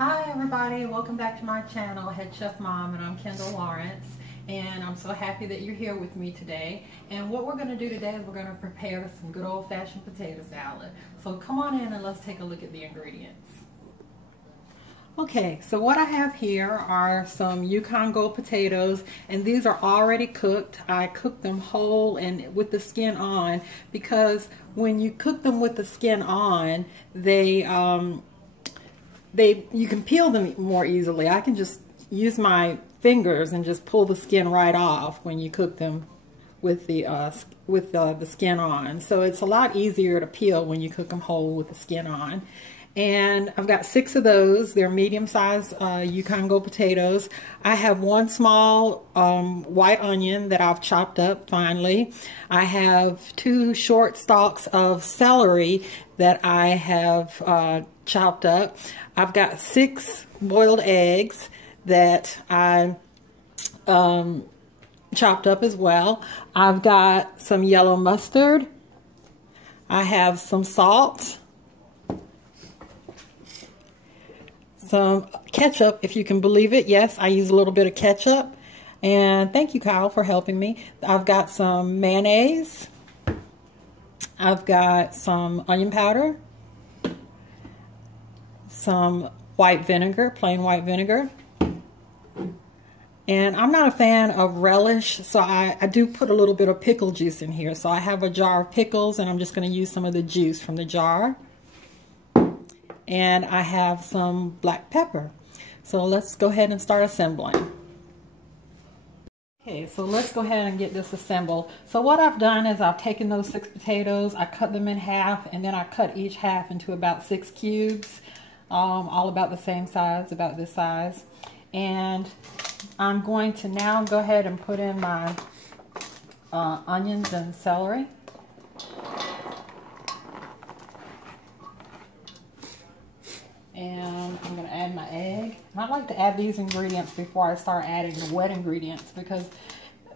Hi everybody, welcome back to my channel, Head Chef Mom, and I'm Kendall Lawrence, and I'm so happy that you're here with me today. And what we're going to do today is we're going to prepare some good old-fashioned potato salad. So come on in and let's take a look at the ingredients. Okay, so what I have here are some Yukon Gold potatoes, and these are already cooked. I cooked them whole and with the skin on, because when you cook them with the skin on, you can peel them more easily. I can just use my fingers and just pull the skin right off when you cook them with the skin on. So it's a lot easier to peel when you cook them whole with the skin on. And I've got 6 of those. They're medium-sized Yukon Gold potatoes. I have 1 small white onion that I've chopped up finely. I have 2 short stalks of celery that I have chopped up. I've got 6 boiled eggs that I chopped up as well. I've got some yellow mustard. I have some salt. Some ketchup, if you can believe it. Yes, I use a little bit of ketchup. And thank you, Kyle, for helping me. I've got some mayonnaise. I've got some onion powder. Some white vinegar, plain white vinegar. And I'm not a fan of relish, so I do put a little bit of pickle juice in here. So I have a jar of pickles, and I'm just going to use some of the juice from the jar. And I have some black pepper. So let's go ahead and start assembling. Okay, so let's go ahead and get this assembled. So what I've done is I've taken those 6 potatoes, I cut them in half, and then I cut each half into about 6 cubes, all about the same size, about this size. And I'm going to now go ahead and put in my onions and celery. And I'm going to add my egg. And I like to add these ingredients before I start adding the wet ingredients, because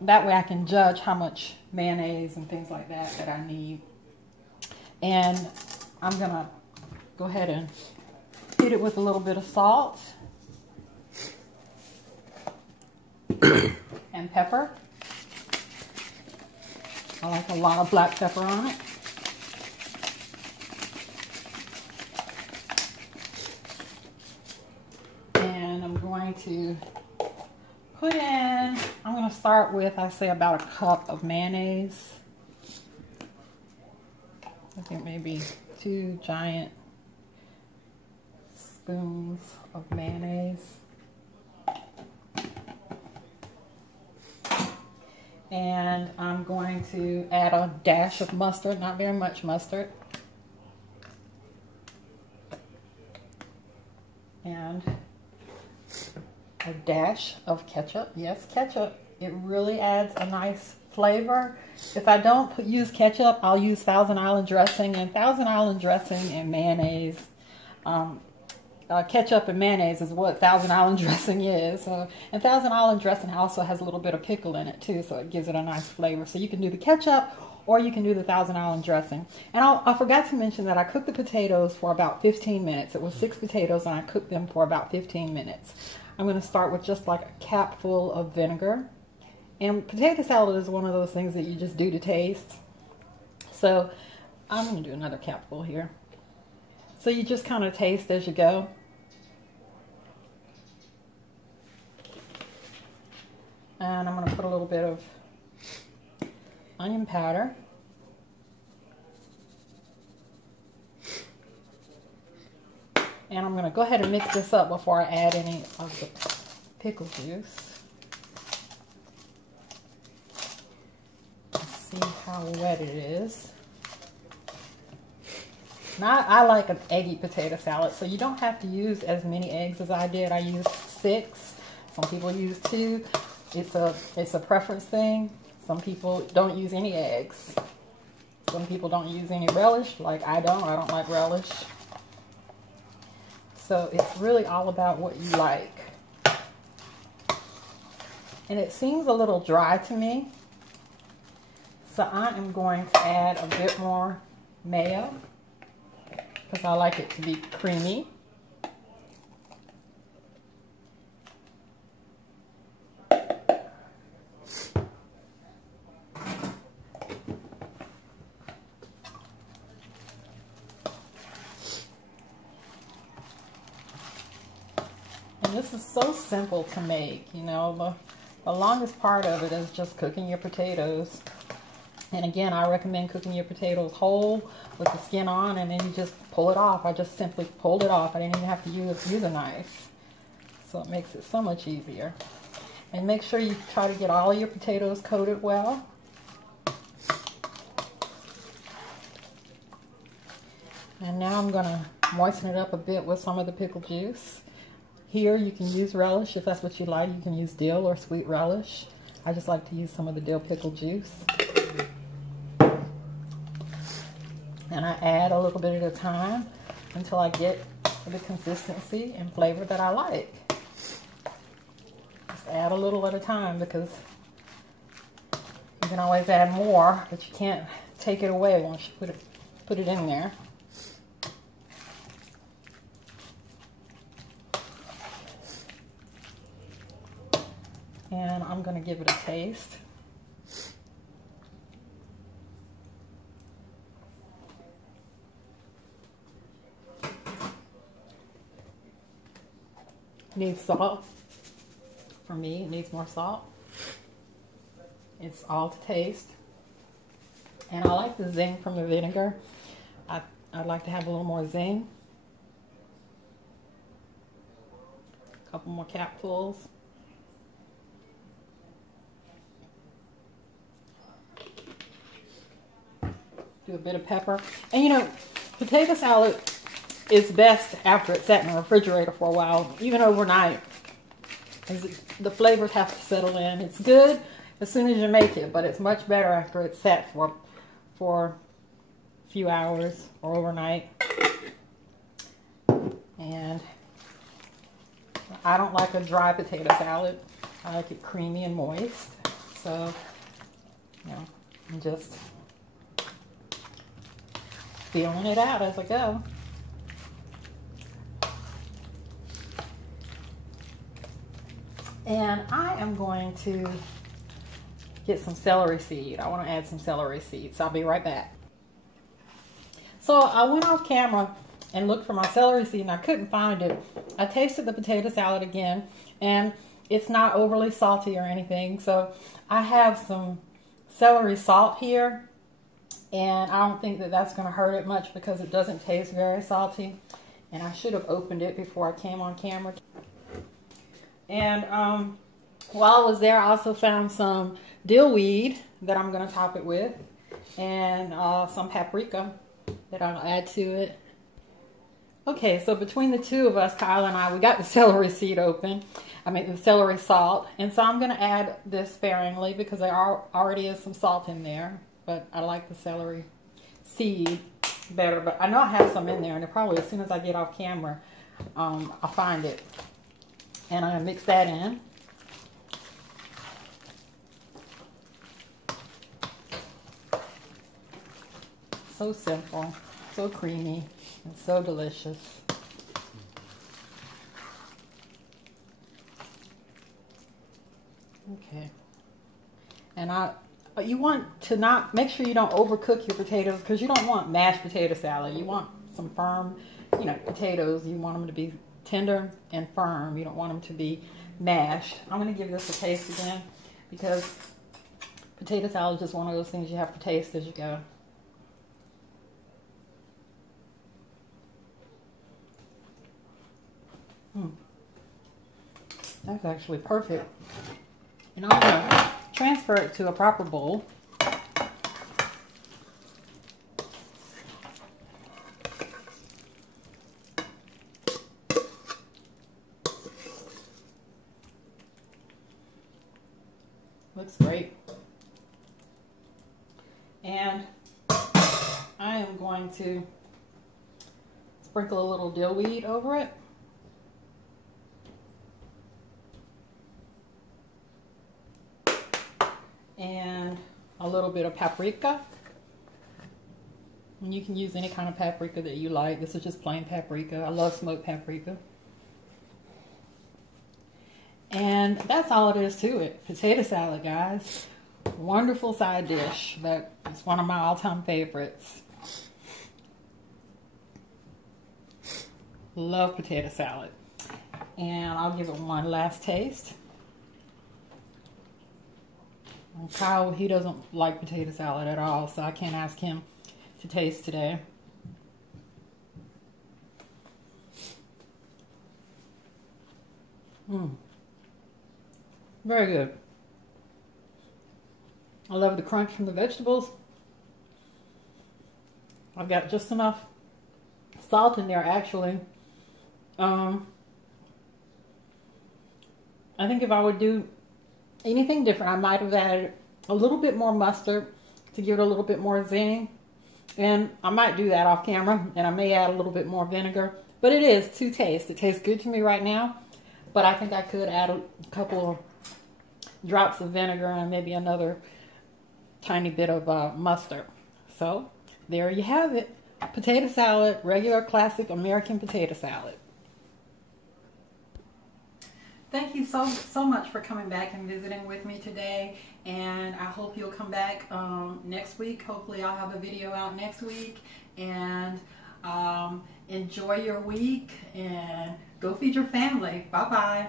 that way I can judge how much mayonnaise and things like that I need. And I'm going to go ahead and hit it with a little bit of salt and pepper. I like a lot of black pepper on it. Going to put in, I'm going to start with, I say, about a cup of mayonnaise. I think maybe 2 giant spoons of mayonnaise. And I'm going to add a dash of mustard, not very much mustard. And a dash of ketchup. Yes, ketchup. It really adds a nice flavor. If I don't use ketchup, I'll use Thousand Island dressing. And Thousand Island dressing and mayonnaise, ketchup and mayonnaise is what Thousand Island dressing is. And Thousand Island dressing also has a little bit of pickle in it too, so it gives it a nice flavor. So you can do the ketchup, or you can do the Thousand Island dressing. And I forgot to mention that I cooked the potatoes for about 15 minutes. It was 6 potatoes, and I cooked them for about 15 minutes. I'm going to start with just like a capful of vinegar. And potato salad is one of those things that you just do to taste. So I'm going to do another capful here. So you just kind of taste as you go. And I'm going to put a little bit of onion powder. And I'm going to go ahead and mix this up before I add any of the pickle juice. Let's see how wet it is. Now, I like an eggy potato salad, so you don't have to use as many eggs as I did. I used 6. Some people use 2. It's a preference thing. Some people don't use any eggs. Some people don't use any relish, like I don't. I don't like relish. So it's really all about what you like. And it seems a little dry to me. So I am going to add a bit more mayo, because I like it to be creamy. this is so simple to make. You know, the longest part of it is just cooking your potatoes. And again, I recommend cooking your potatoes whole with the skin on, and then you just pull it off. I just simply pulled it off. I didn't even have to use a knife. So it makes it so much easier. And make sure you try to get all of your potatoes coated well. And now I'm going to moisten it up a bit with some of the pickle juice. Here you can use relish if that's what you like. You can use dill or sweet relish. I just like to use some of the dill pickle juice. And I add a little bit at a time until I get the consistency and flavor that I like. Just add a little at a time, because you can always add more, but you can't take it away once you put it in there. And I'm going to give it a taste. Needs salt. For me, it needs more salt. It's all to taste. And I like the zing from the vinegar. I'd like to have a little more zing. A couple more capfuls. Do a bit of pepper. And you know, potato salad is best after it's sat in the refrigerator for a while, even overnight. The flavors have to settle in. It's good as soon as you make it, but it's much better after it's sat for a few hours or overnight. And I don't like a dry potato salad. I like it creamy and moist. So, you know, I'm just feeling it out as I go. And I am going to get some celery seed. I want to add some celery seeds. I'll be right back. So I went off camera and looked for my celery seed and I couldn't find it. I tasted the potato salad again and it's not overly salty or anything. So I have some celery salt here, and I don't think that that's going to hurt it much because it doesn't taste very salty. And I should have opened it before I came on camera. And while I was there, I also found some dill weed that I'm going to top it with, and some paprika that I'll add to it. Okay, so between the two of us, Kyle and I, we got the celery seed open. I mean, the celery salt. And so I'm going to add this sparingly because there already is some salt in there. But I like the celery seed better. But I know I have some in there, and probably as soon as I get off camera, I'll find it. And I'm going to mix that in. So simple, so creamy, and so delicious. Okay. And you want to not, make sure you don't overcook your potatoes, because you don't want mashed potato salad. You want some firm, you know, potatoes. You want them to be tender and firm. You don't want them to be mashed. I'm going to give this a taste again, because potato salad is just one of those things you have to taste as you go. That's actually perfect. And I'm going to transfer it to a proper bowl. Looks great. And I am going to sprinkle a little dill weed over it. And a little bit of paprika. And you can use any kind of paprika that you like. This is just plain paprika. I love smoked paprika. And that's all it is to it. Potato salad, guys. Wonderful side dish. That is one of my all-time favorites. Love potato salad. And I'll give it one last taste. And Kyle, he doesn't like potato salad at all, so I can't ask him to taste today. Very good. I love the crunch from the vegetables. I've got just enough salt in there, actually. I think if I would do anything different, I might have added a little bit more mustard to give it a little bit more zing. And I might do that off camera, and I may add a little bit more vinegar. But it is to taste. It tastes good to me right now. But I think I could add a couple of drops of vinegar and maybe another tiny bit of mustard. So there you have it. Potato salad, regular classic American potato salad. Thank you so much for coming back and visiting with me today, and I hope you'll come back next week. Hopefully I'll have a video out next week, and enjoy your week and go feed your family. Bye bye.